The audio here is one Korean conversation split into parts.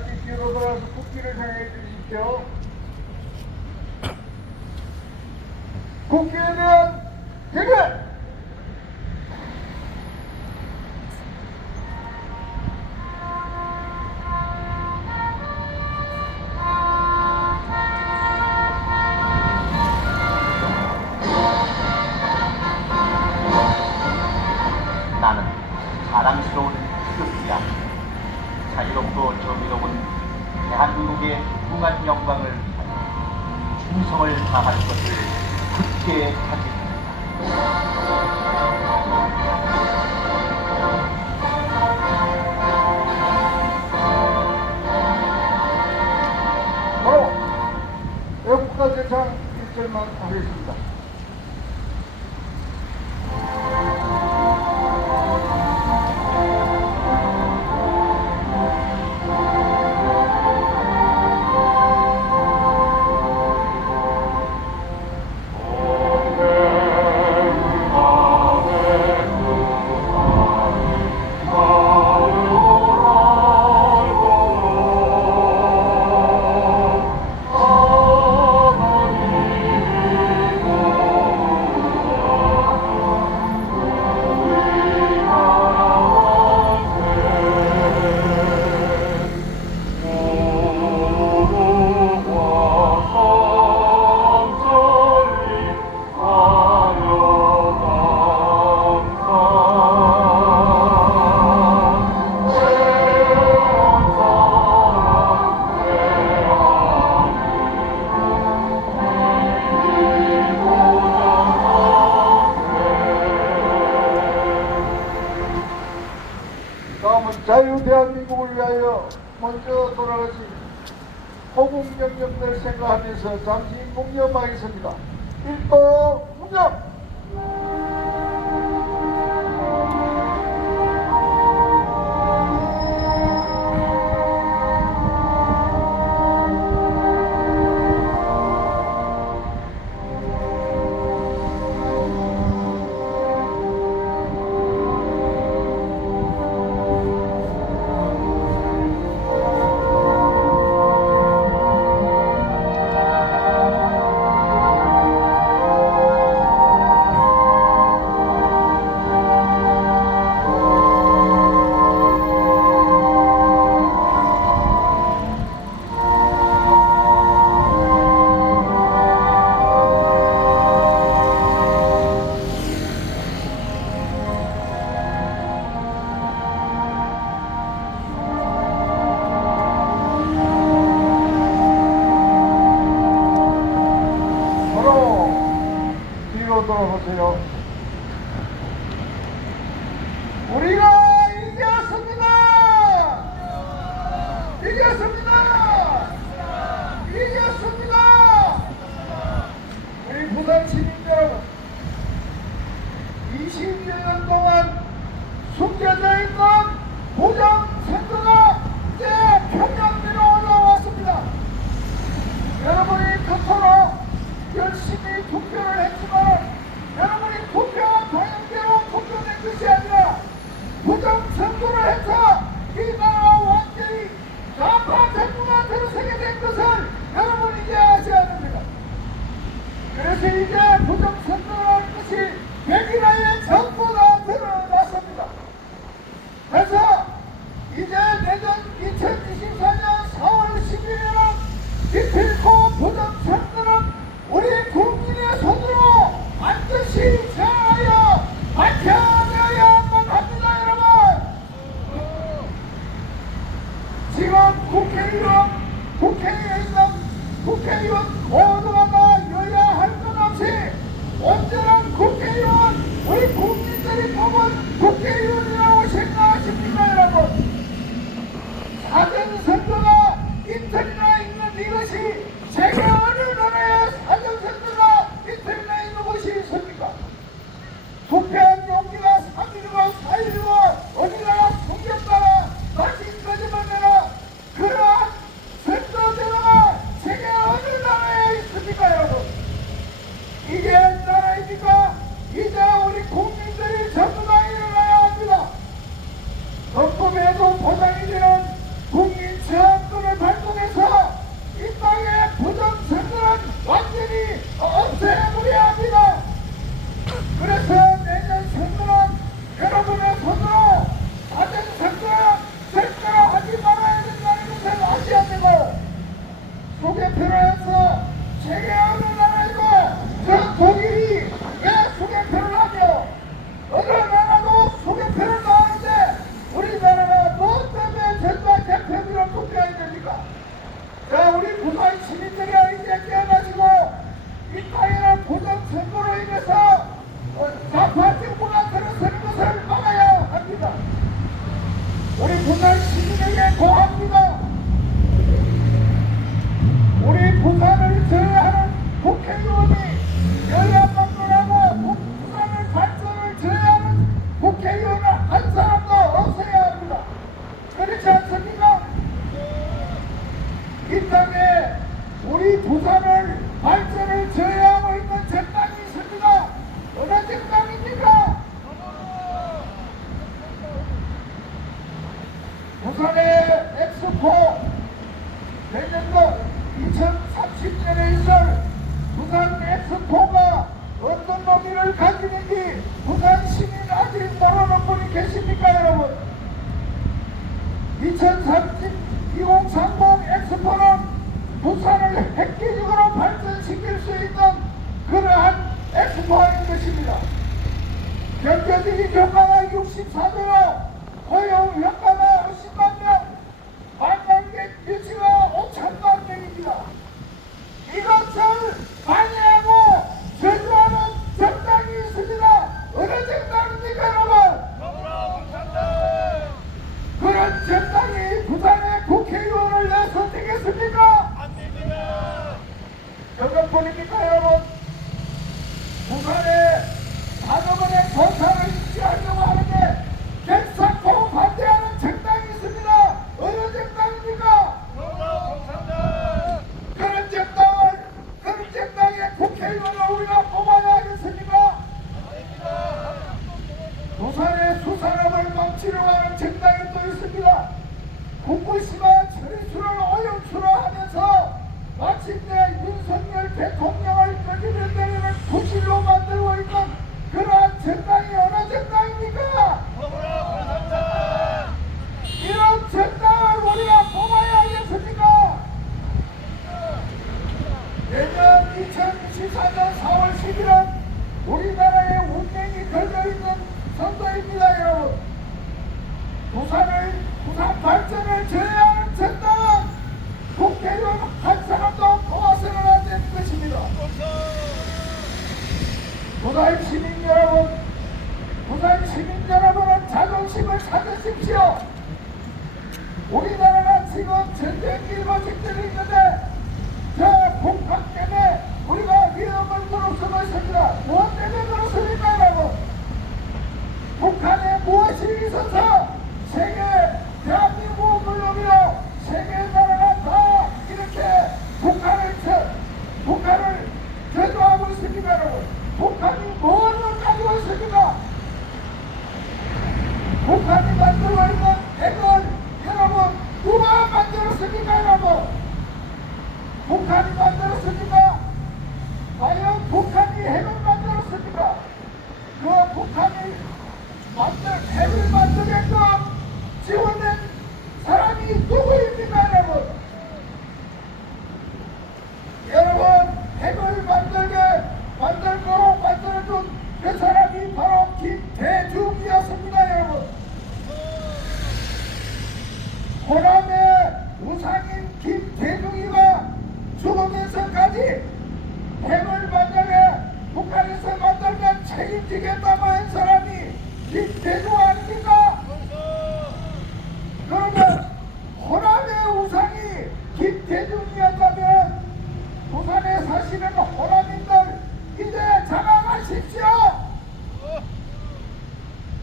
다시 뒤로 돌아서 국기를 향해 주십시오. 국기에 대한 대결! 나는 자랑스러운 태극기야. 자유롭고 정의로운 대한민국의 무궁한 영광을 위하여 충성을 다할 것을 굳게 다짐한다. 바로 애국가제창 1절만 하겠습니다. 다음은 자유대한민국을 위하여 먼저 돌아가신 호국영령들 생각하면서 잠시 묵념하겠습니다. 일도 묵념! 뒤로 돌아보세요. 우리가 이겼습니다! 이겼습니다! 이겼습니다! 우리 부산 시민 여러분, 20년 동안 숨겨져 있던 부정 선거가 이제 평양비로 올라왔습니다. 여러분이 그토록 열심히 투표를 했지만 여러분이 투표한 방향대로 투표된 것이 아니라 부정선거를 해서 이 나라가 완전히 좌파 정부가 들어서게 된 것을 여러분이 이해하셔야 됩니다. 그래서 이제 부정선거라는 것이 백일화의 전부 다 드러났습니다. 그래서 이제 내년 2024년 4월 10일에는 기필코 부정선거는 우리 국민의 손으로 반드시 제하여 밝혀내야만 합니다. 여러분, 지금 국회에 있는 국회의원 모두가 다 여야 할 것 없이 온전한 국회의원, 우리 국민들이 뽑은 국회의원이라고 생각하십니까? 여러분, 사전선거가 이틀이나 있는 이것이 세계 어느 나라에 사전선거가 이틀이나 있는 곳이 있습니까? 투표한 용기가 3일이고 4일이고 어디다가 숨겼다가 다시 거짓말내라, 그러한 선거제도가 세계 어느 나라에 있습니까? 여러분, 이게 나라입니까? 이제 우리 국민들이 전부 다 일어나야 합니다. 헌법에도 보장이 되는 국민 이 땅에 우리 부산을 발전을 저해하고 있는 정당이 있습니다. 어느 정당입니까? 부산의 엑스포 내년도 2030년에 있을 부산 엑스포가 어떤 의미를 가지는지 부산 시민 아직 모르는 분이 계십니까 여러분? 2030 엑스포는 부산을 획기적으로 발전시킬 수 있는 그러한 엑스포인 것입니다. 경제적인 효과가 64조요, 고용 효과가 50만 명, 관광객 유치가 5천만 명입니다. 이것을 반대하고 저주하는 정당이 있습니다. 어느 정당입니까 여러분? 그런 정당이 부산의 국회의원을 내서 되겠습니까? 안됩니다. 여러분입니까 여러분? 부산에 4조 원의 조사를 유치하려고 하는데 결사코 반대하는 정당이 있습니다. 어느 정당입니까? 그런 정당의 국회의원을 우리가 뽑아야 하겠습니까? 부산의 수산업을 망치려고 하는 정당이 또 있습니다. 국부시와 처리수를 오염수로 하면서 마침내 윤석열 대통령을 끄집어 내리는 부실로 만들고 있는 그러한 정당이 어느 정당입니까? 이런 정당을 우리가 뽑아야 하겠습니까? 내년 2024년 4월 10일은 우리나라의 운명이 걸려있는 선거입니다 여러분. 부산 발전을 저해하는 정당은 국회의원 한 사람도 도와서는 안 되는 것입니다. 부산 시민 여러분은 자존심을 찾으십시오. 우리나라가 지금 전쟁 일보 직전에 있는데 저 북한 때문에 우리가 위험을 무릅쓰고 있습니다. 무엇 때문에 그렇습니까 여러분? 북한에 무엇이 있어서 세계 대한민국 물론이요 세계 나라가 다 이렇게 북한을 저주하고 있습니까 여러분? 북한이 무엇을 가지고 있습니까? 북한이 만들고 있는 핵을 여러분 누가 만들었습니까 여러분? 북한이 만들었습니까? 과연 북한이 핵을 만들었습니까? 그 북한이 핵을 만들게끔 지원된 사람이 누구입니까 여러분? 여러분 핵을 만들어준 그 사람이 바로 김대중이었습니다 여러분. 호남의 우상인 김대중이가 죽으면서까지 핵을 북한에서 만들면 책임지겠다고 한 사람이 김대중 아닙니까? 그러면 호남의 우상이 김대중이었다면 부산에 사시는 호남인들 이제 자각하십시오.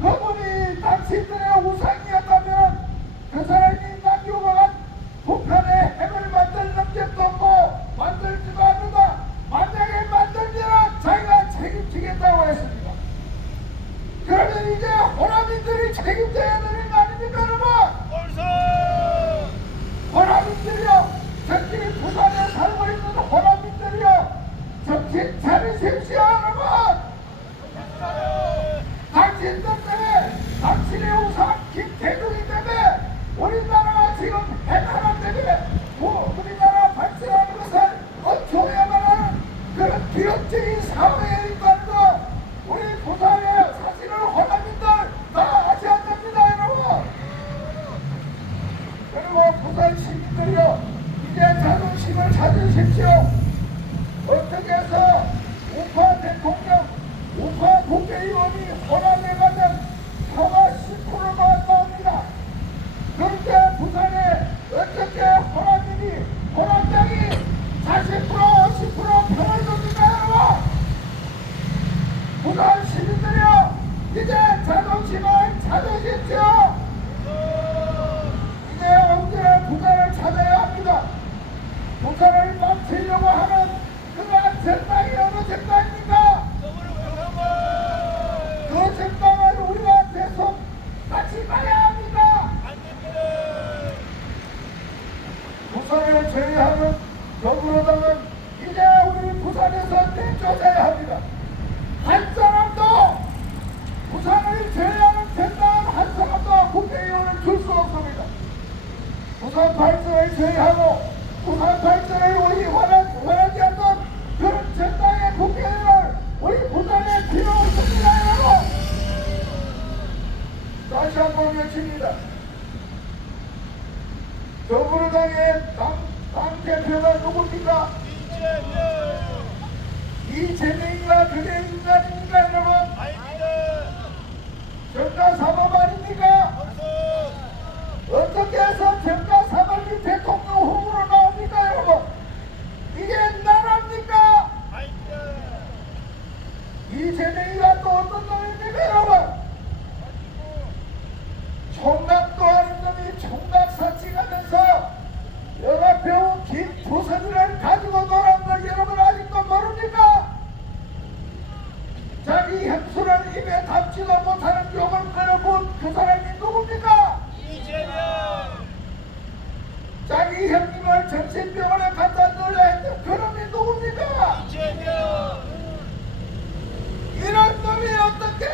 그분이 당신들의 우상이었다면 그 사람이 남기고 간 북한에 핵을 만들 능력도 없고 만들지도 않는다. 만약에 만들면 자기가 책임지겠다고 했습니다. 그러면 이제 호남인들이 책임져야 되는 거 아닙니까 여러분? 호남인들이요, 특히 부산에 살고 있는 호남인들이요, 정신 차리십시오 여러분. 당신들 때문에, 당신의 우상 김대중이 때문에 우리나라가 지금 해탈한 때문에 우리나라 발전하는 것을 멈춰야만 하는 그런 비극적인 상황에 있다는 거 우리 부산에 사시는 호남인들 다 아셔야 됩니다 여러분. 그리고 부산 시민들이요, 이제 자존심을 찾으십시오. 어떻게 해서 우파 대통령, 우파 국회의원이 호남에 가면 표가 10%가 나옵니다. 그런데 부산에 어떻게 호남장이 40% 50% 표를 줍니까 여러분? 부산 시민들이요, 이제 자존심을 찾으십시오. 이제 언제 부산을 찾아야 합니다. 망치려고 하는 그러한 정당이 어느 정당입니까? 그 정당을 우리가 계속 같이 가야 합니다. 부산을 제외하는 더불어당은 이제 우리 부산에서 내쫓아야 합니다. 한 사람도 부산을 제외하는 정당 한 사람도 국회의원을 줄 수 없습니다. 부산 발전을 제외하고 부산 발전을 우리 원하지 않는 그런 정당의 국회의원을 우리 부산에 필요 없습니다. 여러분 다시 한번 외칩니다. 더불어당의 당 대표가 누굽니까? 이재명이가 그게 인간입니까 여러분? 정가사법 아닙니까? 어떻게 해서 정가사법이 대통령 후보로 나옵니까 여러분? 이게 나라입니까? 이재명이가 또 어떤 놈입니까 여러분? 총각도 아닌 놈이 총각사칭하면서 연합병 김부선이를 가지고 놀았는 걸 여러분 아직도 모릅니까? 자기 형수를 입에 담지도 못하는 욕을 꺼내본 그 사람이 누굽니까? 이재명! 자기 형님을 정신병원에 갖다 놓으려 했던 그놈이 누굽니까? 이재명! 이런 놈이 어떻게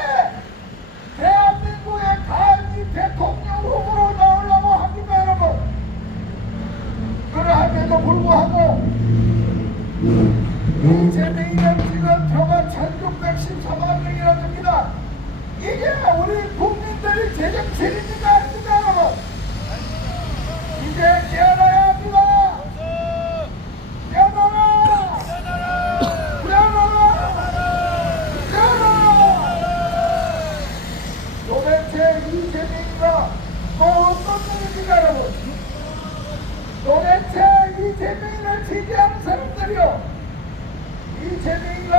대한민국의 감히 대통령 후보로 나오려고 합니까 여러분? 그러함에도 불구하고 이재명이는 지금 표가 1614만 명이나 됩니다. 이게 우리 국민들의 제정신입니까 아닙니까 여러분? 이제 깨어나야 합니다. 깨어나라! 도대체 이재명이가 또 어떤 놈입니까 여러분? 도대체 이재명이를 지지하는 사람들이요, 이재명이가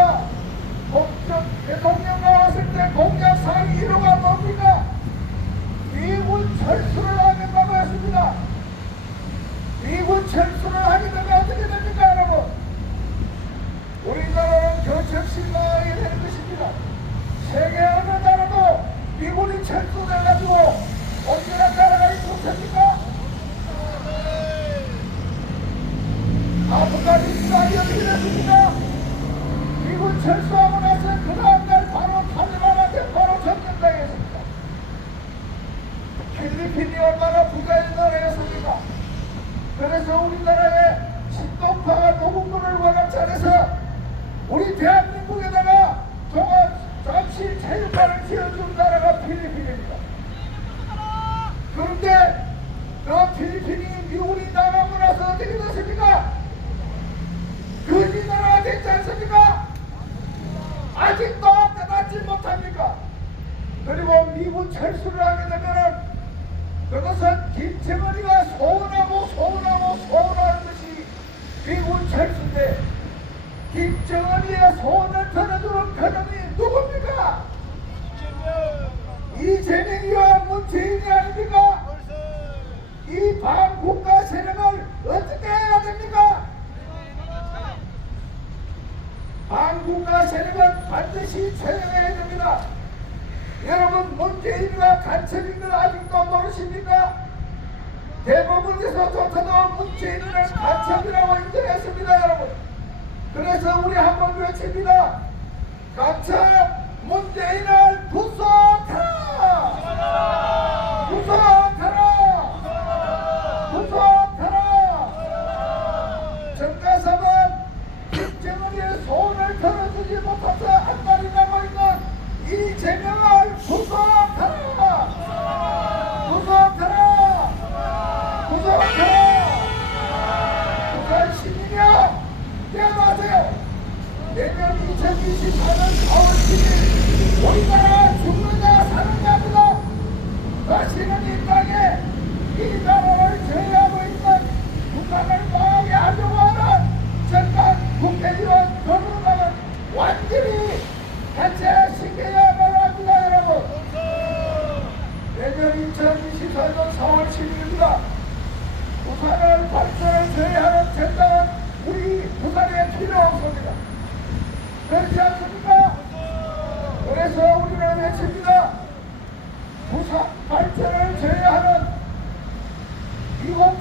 대통령 나왔을 때 공약사항 1호가 뭡니까? 미군 철수를 하겠다고 했습니다. 미군 철수를 하게 되면 어떻게 됩니까 여러분? 우리나라는 교착실망하게 되는 것입니다. 세계 어느 나라도 미군이 철수돼가지고 언제나 나라가 있었습니까? 아프가니스탄이 어떻게 됐습니까? 미군 철수하고 나서 그 다음날 바로 탈레반한테 바로 전쟁당했습니다. 필리핀이 얼마나 부자인 나라였습니까? 그래서 우리나라의 친동파가 노국군을 워낙 잘해서 우리 대한민국에다가 잠시 체육관을 지어준 나라가 필리핀입니다. 그런데 그 필리핀이 미군이 나가고 나서 어떻게 됐습니까? 거지 나라가 됐지 않습니까? 아직도 깨닫지 못합니까? 그리고 미군 철수를 하게 되면은 그것은 김정은이가 소원하는 것이 미군 철수인데, 김정은이의 소원을 들어주는 그놈이 누굽니까? 이재명이와 문재인이 아닙니까? 이 반국가 세력을 어떻게 해야 됩니까? 반국가 세력은 반드시 처형해야 됩니다. 여러분, 문재인이가 간첩인 걸 아직도 모르십니까? 대법원에서조차도 문재인을 간첩이라고 인정했습니다 여러분. 그래서 우리 한번 외칩니다. 간첩 문재인을 구속하라! 구속하라! 구속하라! 정가사는 김정은의 소원을 들어주지 못해서 한 말이 남아있는 이재명을 구속하라! 구속하라! 구속하라! 부산 시민이여, 깨어나세요! 내년 2024년 4월 10일 우리나라 죽느냐 사느냐입니다. 다시는 이 땅에 이 나라를 제외하고 있는 북한을 망하게 하려고 하는 정당 국회의원 더불어당은 완전히 해체시켜야만 합니다 여러분. 내년 2024년 4월 10일입니다. 부산을 발전을 제외하는 정당은 우리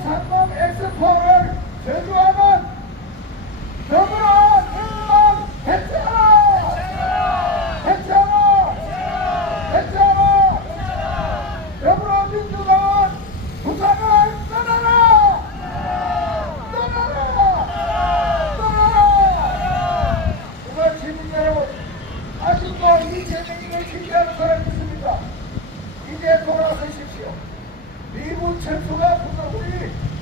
상공 엑스포를 제주하는 더불어민주당 해체하라! 해체하라! 해체하라! 더불어민주당은 부산을 떠나라! 떠나라! 떠나라! 정말 시민 여러분, 아직도 이재명을 지지하는 사람이 있습니다. 이제 돌아서십시오. 미군 철수가 우리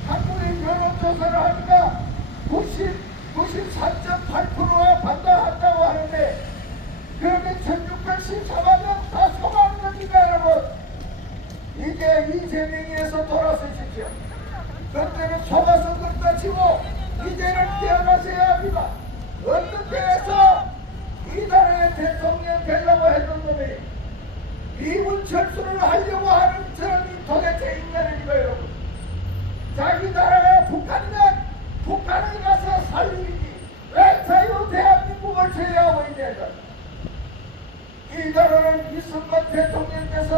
한국인 여론조사를 하니까 93.8%가 반대한다고 하는데, 그러면 1614만 명 다 소망하는 겁니다, 여러분. 이제 이재명에서 돌아서십시오. 그때는 속아서 그렇다 치고 이제는 깨어나셔야 합니다. 어떻게 해서 이 나라의 대통령 되려고 했던 놈이 미군 철수를 하려고 하는 사람이 도대체 인간입니까, 여러분? 자기 나라가 북한이면 북한에 가서 살리지 왜 자유 대한민국을 제외하고 있냐고. 이 나라는 이승만 대통령께서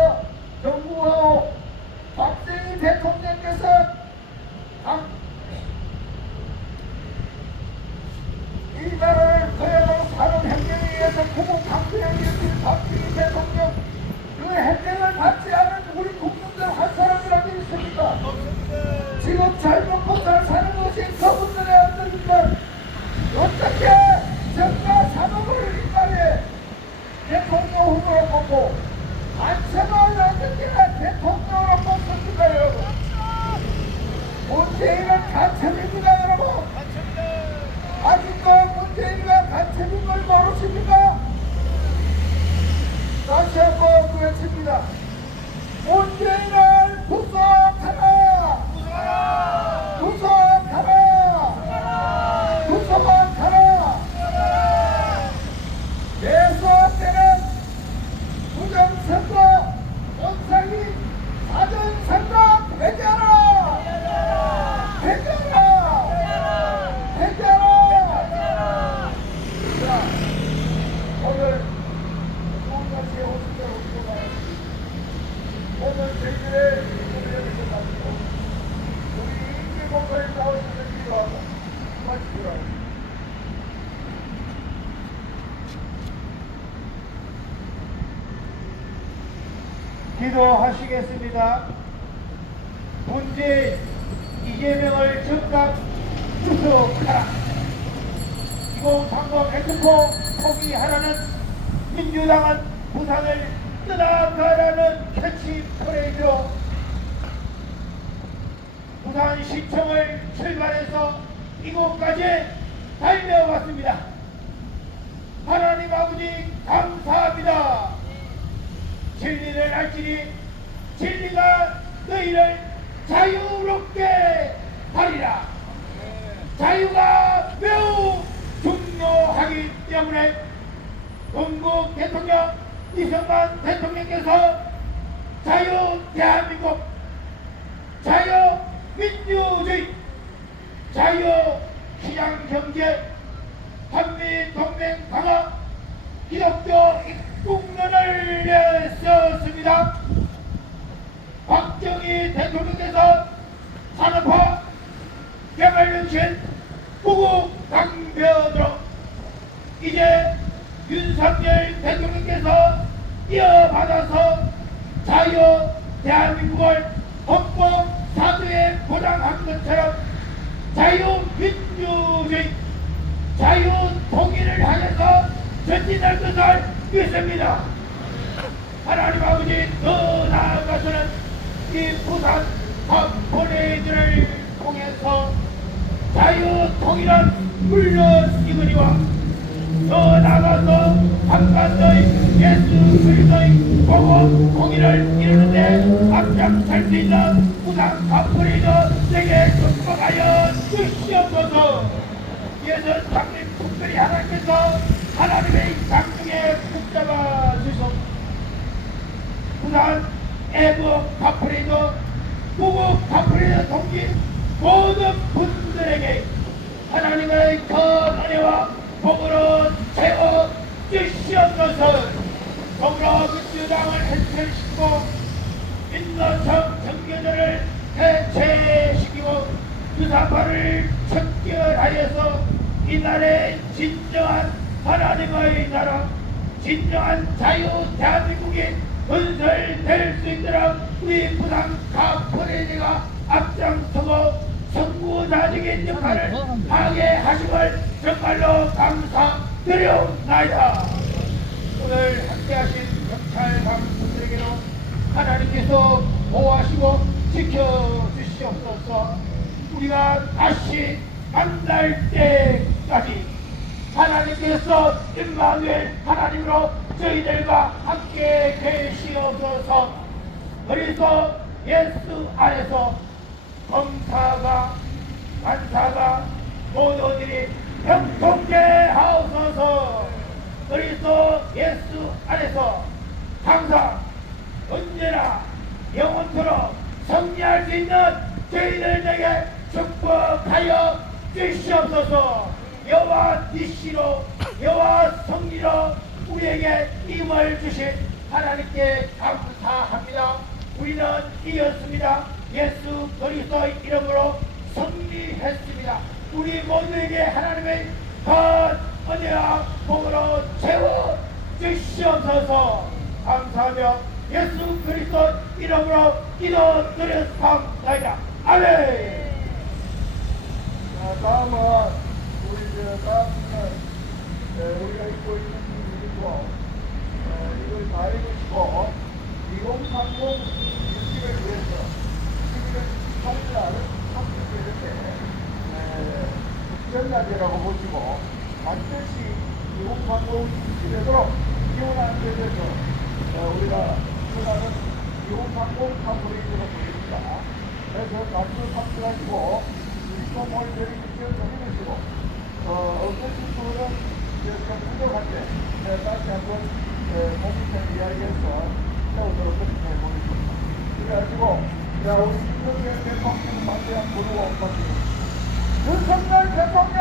정부하고 박정희 대통령께서 이 나라를 그야말로 산업혁명에 의해서 구국강조에 이르신 박정희 대통령 그 혜택을 받지 않은 우리 국민들 한 사람이라도 있습니까? 지금 잘 먹고 잘 사는 것이 그분들의 언덕인데 어떻게 정가 산업을 인간에 대통령 후보로 뽑고 안철을 어떻게 대통령으로 뽑습니까, 여러분? 문재인은 간첩입니다, 여러분. 아직도 문재인이가 간첩인 걸 모르십니까? 다시 한번 외칩니다. 문재인을 구속하라! 구속하라! 구속하라! 예수한 때는 부정선거, 온상이 사전선거 회개하라! 회개하라! 회개하라! 자, 오늘 좋은 날씨에 오신 걸 오시고 오늘 저희들의 일을 여기서 마치고 우리 인기공부에 나오셔서 기도하고 마치기로 하겠습니다. 기도하시겠습니다. 문재인, 이재명을 즉각 추석하라. 2030 엑스포 포기하라는 민주당은 부산을 떠나가라는 캐치프레이즈로 부산시청을 출발해서 이곳까지 달려왔습니다. 하나님 아버지 감사합니다. 진리를 알지니 진리가 너희를 자유롭게 하리라. 자유가 매우 중요하기 때문에 전국 대통령 이승만 대통령께서 자유 대한민국, 자유 민주주의, 자유 시장 경제, 한미 동맹 강화, 기독교 입국론을 내세웠습니다. 박정희 대통령께서 산업화 개발정신 구국 강변으로 이제 윤석열 대통령께서 이어받아서 자유 대한민국을 헌법 4조에 보장한 것처럼 자유민주주의, 자유통일을 향해서 전진할 것을 믿습니다. 하나님 아버지, 더 나아가서는 이 부산 컴퍼레이드를 통해서 자유통일은 물론이거니와 더 나아가서 한반도의 예수 그리스도의 복음 통일을 이루는데 앞장설 수 있는 부산 컴퍼레이드 세계 축복하여 주시옵소서. 예수 장님 특별히 하나님께서 하나님의 장중에 붙잡아 주시옵소서. 부산 애국 컴퍼레이드, 구국 컴퍼레이드 동지 모든 분들에게 하나님의 큰 은혜와 복으로 채워 주시옵소서. 더불어 민주당을 해체시키고 민노총 정교조를 해체시키고 지키고 주사파를 척결하여서 이 나라의 진정한 하나님의 나라, 진정한 자유 대한민국이 건설될 수 있도록 우리 부산 카프레디가 앞장서고 선구자적인 역할을 하게 하심을 정말로 감사드려옵나이다. 오늘 함께하신 경찰관 분들에게도 하나님께서 보호하시고 지켜주시옵소서. 우리가 다시 만날 때까지 하나님께서 임마누엘 하나님으로 저희들과 함께 계시옵소서. 그래서 예수 안에서 검사가 간사가 모두들이 형통케 하옵소서. 그리스도 예수 안에서 항상 언제나 영원토록 승리할 수 있는 저희들에게 축복하여 주시옵소서. 여호와 니시로 여호와 성리로 우리에게 힘을 주신 하나님께 감사합니다. 우리는 이겼습니다. 예수 그리스도의 이름으로 승리했습니다. 우리 모두에게 하나님의 큰 은혜와 복으로 채워 주시옵소서. 감사하며 예수 그리스도 이름으로 기도드렸습니다. 아멘. 자, 다음은 우리 다음은 우리가 입고 있는 일이고 이걸 다 입으시고 2030 유치를 위해서 11월 18일 이렇게 전날이라고 보시고 반드시 2030 유치되도록 기원하는 데 대해서 우리가 수많은 2030 컴플레이트로 보입니다. 그래서 박수 박수하시고 이동을 드리시면 드리시고 어떤 분은 부족할 때 다시 한번 공식적 이야기해서 세우도록 그렇게 보내줍니다. 그래가지고 자 우리 윤석열 대통령 반대한 부르고 받습니다. 윤석열 대통령